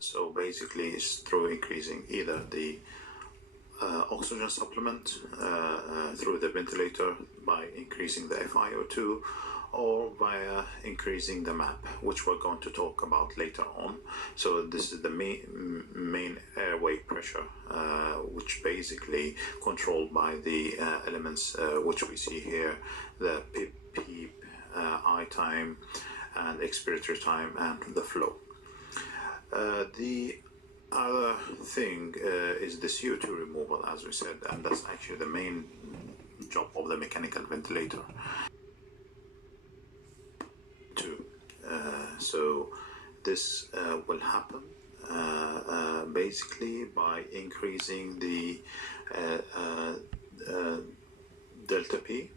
So basically it's through increasing either the oxygen supplement through the ventilator by increasing the FiO2, or via increasing the MAP, which we're going to talk about later on. So this is the main airway pressure, which basically controlled by the elements which we see here, the PIP, PEEP, eye time, and expiratory time, and the flow. The other thing is the CO2 removal, as we said, and that's actually the main job of the mechanical ventilator too. So this will happen basically by increasing the delta P,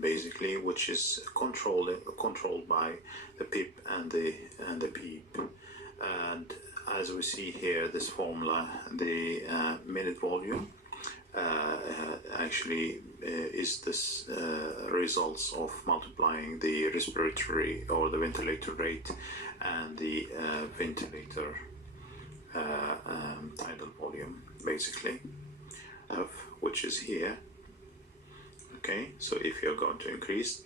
basically, which is controlled by the PIP and the PEEP. And as we see here, this formula, the minute volume actually is this results of multiplying the respiratory or the ventilator rate and the ventilator tidal volume, basically, which is here. Okay, so if you're going to increase,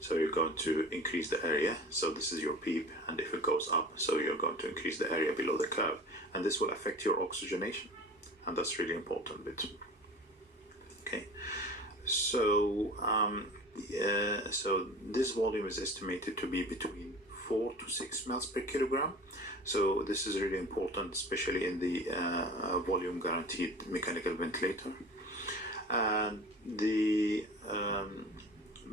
so you're going to increase the area, so this is your PEEP, and if it goes up, so you're going to increase the area below the curve, and this will affect your oxygenation, and that's really important bit. Okay, so so this volume is estimated to be between 4 to 6 mL per kilogram. So this is really important, especially in the volume guaranteed mechanical ventilator. And the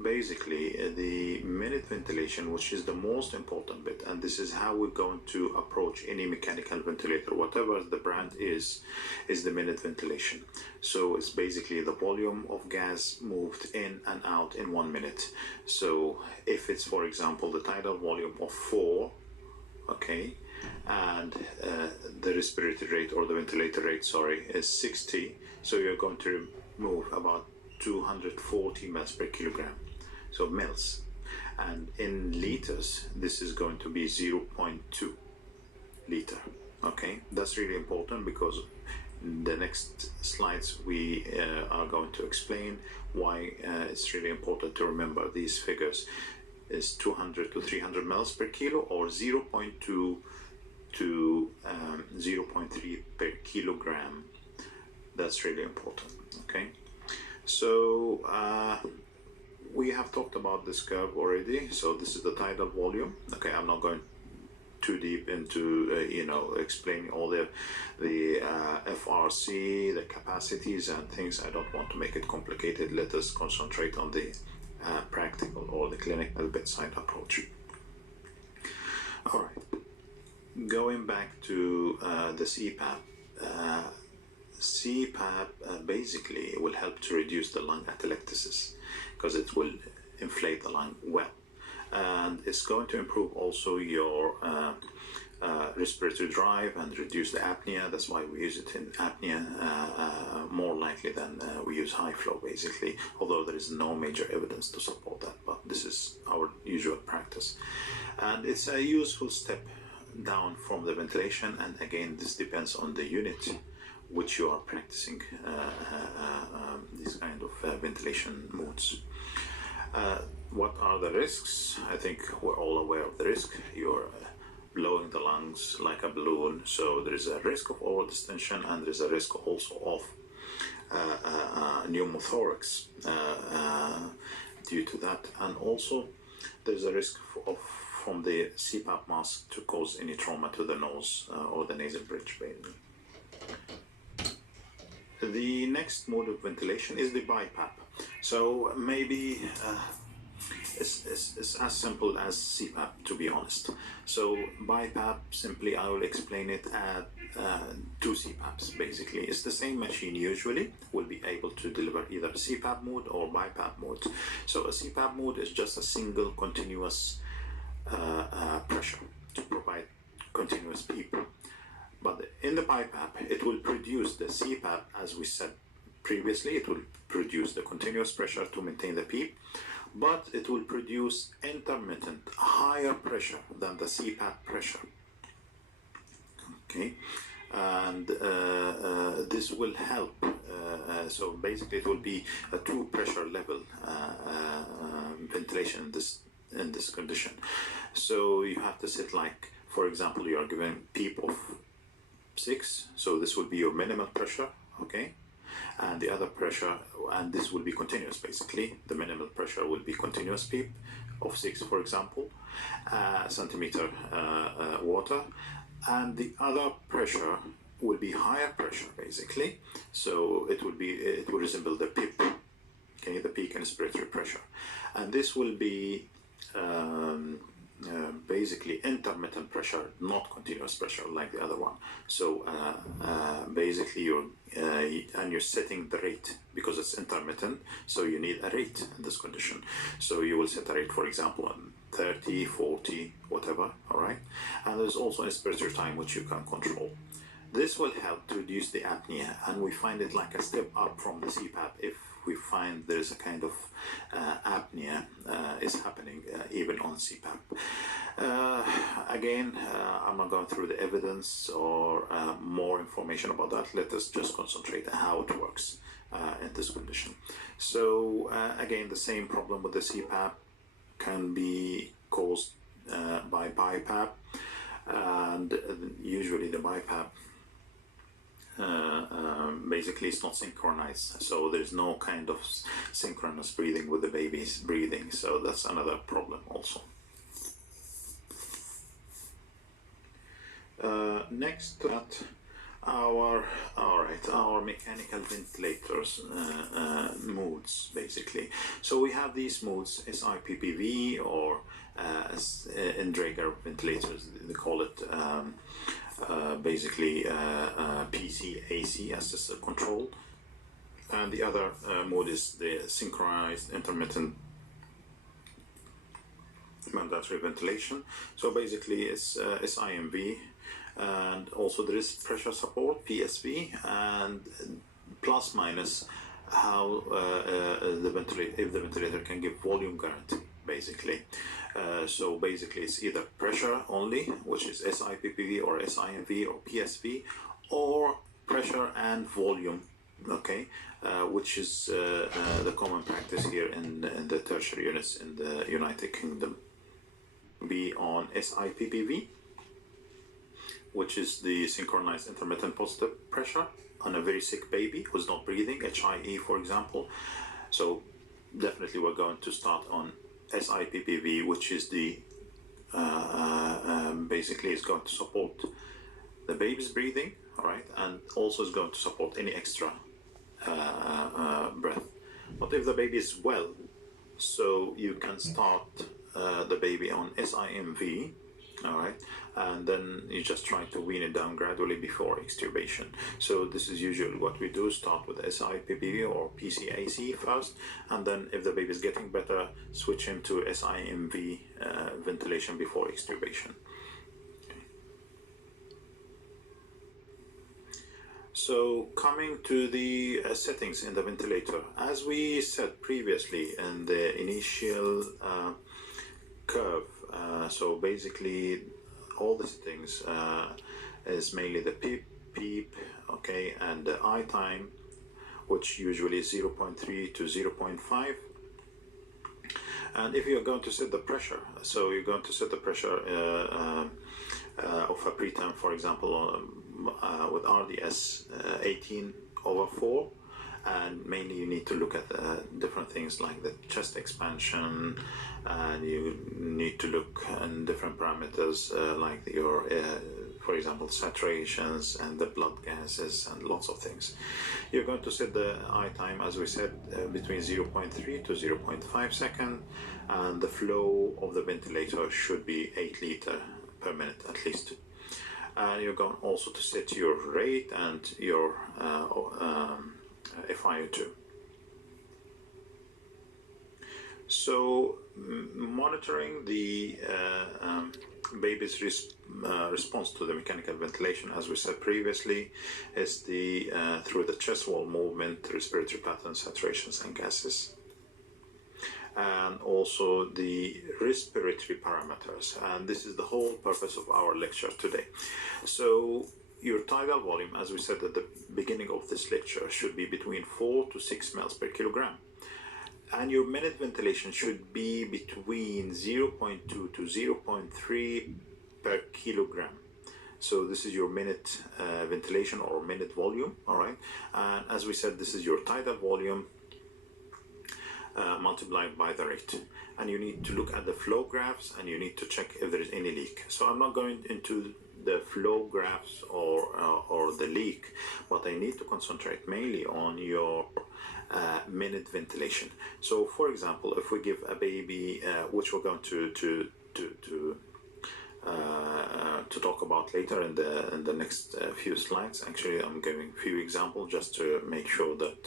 basically the minute ventilation, which is the most important bit, and this is how we're going to approach any mechanical ventilator, whatever the brand is the minute ventilation. So it's basically the volume of gas moved in and out in 1 minute. So if it's, for example, the tidal volume of 4, okay, and the respiratory rate or the ventilator rate, sorry, is 60, so you're going to remove about 240 mL per kilogram. So mils, and in liters this is going to be 0.2 liter. Okay, that's really important, because in the next slides we are going to explain why it's really important to remember these figures. Is 200 to 300 mL per kilo, or 0.2 to 0.3 per kilogram. That's really important. Okay, so we have talked about this curve already. So this is the tidal volume. Okay, I'm not going too deep into you know, explaining all the FRC, the capacities and things. I don't want to make it complicated. Let us concentrate on the practical or the clinical bedside approach. All right, going back to the CPAP. CPAP basically will help to reduce the lung atelectasis, because it will inflate the lung well, and it's going to improve also your respiratory drive and reduce the apnea. That's why we use it in apnea more likely than we use high flow, basically, although there is no major evidence to support that, but this is our usual practice. And it's a useful step down from the ventilation, and again, this depends on the unit which you are practicing these kind of ventilation modes. What are the risks? I think we're all aware of the risk. You're blowing the lungs like a balloon, so there is a risk of oral distension, and there is a risk also of pneumothorax due to that, and also there's a risk from the CPAP mask to cause any trauma to the nose or the nasal bridge, basically. The next mode of ventilation is the BiPAP. So maybe it's as simple as CPAP, to be honest. So BiPAP, simply I will explain it as 2 CPAPs basically. It's the same machine usually will be able to deliver either CPAP mode or BiPAP mode. So a CPAP mode is just a single continuous pressure to provide continuous PEEP. But in the BiPAP, it will produce the CPAP, as we said previously. It will produce the continuous pressure to maintain the PEEP, but it will produce intermittent higher pressure than the CPAP pressure. Okay, and this will help. So basically, it will be a true pressure level ventilation in this condition. So you have to set, like, for example, you are given PEEP of 6, so this will be your minimal pressure, okay? And the other pressure, and this will be continuous basically. The minimal pressure will be continuous PEEP of 6, for example, centimeter water, and the other pressure will be higher pressure basically. So it will resemble the PEEP, okay, the peak inspiratory pressure, and this will be basically intermittent pressure, not continuous pressure like the other one. So basically you're setting the rate because it's intermittent, so you need a rate in this condition. So you will set a rate, for example, on 30, 40, whatever, all right? And there's also inspiratory time which you can control. This will help to reduce the apnea, and we find it like a step up from the CPAP if we find there's a kind of apnea is happening even on CPAP. Again, I'm not going through the evidence or more information about that. Let us just concentrate on how it works in this condition. So again, the same problem with the CPAP can be caused by BiPAP, and usually the BiPAP basically it's not synchronized, so there's no kind of synchronous breathing with the baby's breathing, so that's another problem also. Next to that, our mechanical ventilators modes basically. So we have these modes, SIPPV or in Draeger ventilators they call it basically PCAC, assisted control, and the other mode is the synchronized intermittent mandatory ventilation. So basically it's SIMV, and also there is pressure support, PSV, and plus minus how the ventilator, if the ventilator can give volume guarantee basically. So basically it's either pressure only, which is SIPPV or SIMV or PSV, or pressure and volume, okay, which is the common practice here in the tertiary units in the United Kingdom. Be on SIPPV, which is the synchronized intermittent positive pressure on a very sick baby who's not breathing, HIE for example. So definitely we're going to start on SIPPV, which is the basically is going to support the baby's breathing, all right, and also is going to support any extra breath. But if the baby is well, so you can start the baby on SIMV, all right, and then you just try to wean it down gradually before extubation. So this is usually what we do, start with SIPPV or PCAC first, and then if the baby is getting better, switch him to SIMV ventilation before extubation. Okay. So coming to the settings in the ventilator, as we said previously in the initial curve, so basically all the settings is mainly the PEEP, okay, and the I time, which usually is 0.3 to 0.5. And if you're going to set the pressure, so you're going to set the pressure of a preterm, for example, with RDS 18/4, and mainly you need to look at different things like the chest expansion, and you need to look at different parameters like your for example saturations and the blood gases and lots of things. You're going to set the I time, as we said, between 0.3 to 0.5 seconds, and the flow of the ventilator should be 8 liters per minute at least. And you're going also to set your rate and your FiO2. So monitoring the baby's response to the mechanical ventilation, as we said previously, is the through the chest wall movement, respiratory patterns, saturations and gases. and also the respiratory parameters. And this is the whole purpose of our lecture today. So your tidal volume, as we said at the beginning of this lecture, should be between 4 to 6 mL per kilogram. And your minute ventilation should be between 0.2 to 0.3 per kilogram. So this is your minute ventilation or minute volume, all right? And as we said, this is your tidal volume multiplied by the rate. And you need to look at the flow graphs, and you need to check if there is any leak. So I'm not going into the flow graphs or the leak, but I need to concentrate mainly on your minute ventilation. So for example, if we give a baby, which we're going to talk about later in the next few slides. Actually, I'm giving a few examples just to make sure that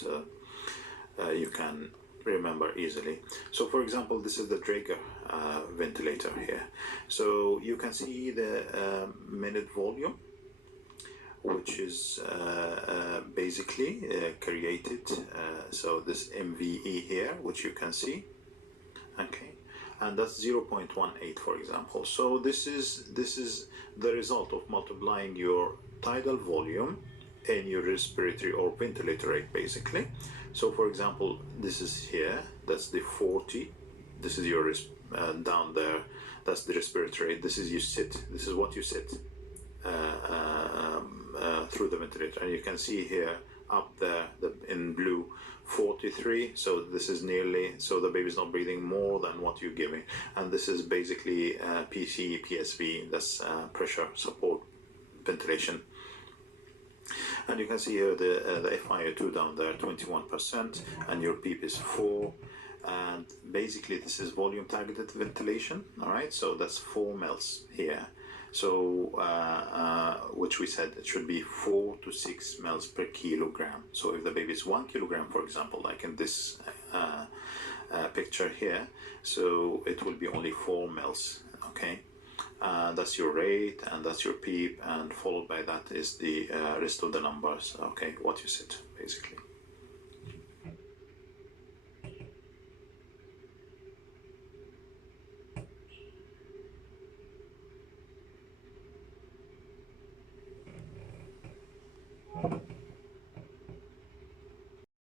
you can remember easily. So for example, this is the Draeger ventilator here. So you can see the minute volume, which is basically created. So this MVE here, which you can see, okay, and that's 0.18, for example. So this is the result of multiplying your tidal volume and your respiratory or ventilator rate, basically. So for example, this is here, that's the 40. This is your down there, that's the respiratory rate. This is this is what you sit through the ventilator, and you can see here up there in blue 43. So this is nearly, so the baby's not breathing more than what you're giving. And this is basically PC PSV, that's pressure support ventilation. And you can see here the FiO2 down there, 21%, and your PEEP is 4. And basically this is volume targeted ventilation, all right? So that's 4 mL here. So which we said it should be 4 to 6 mL per kilogram. So if the baby is 1 kilogram, for example, like in this picture here, so it will be only 4 mL, okay? That's your rate, and that's your PEEP, and followed by that is the rest of the numbers, okay, what you said, basically.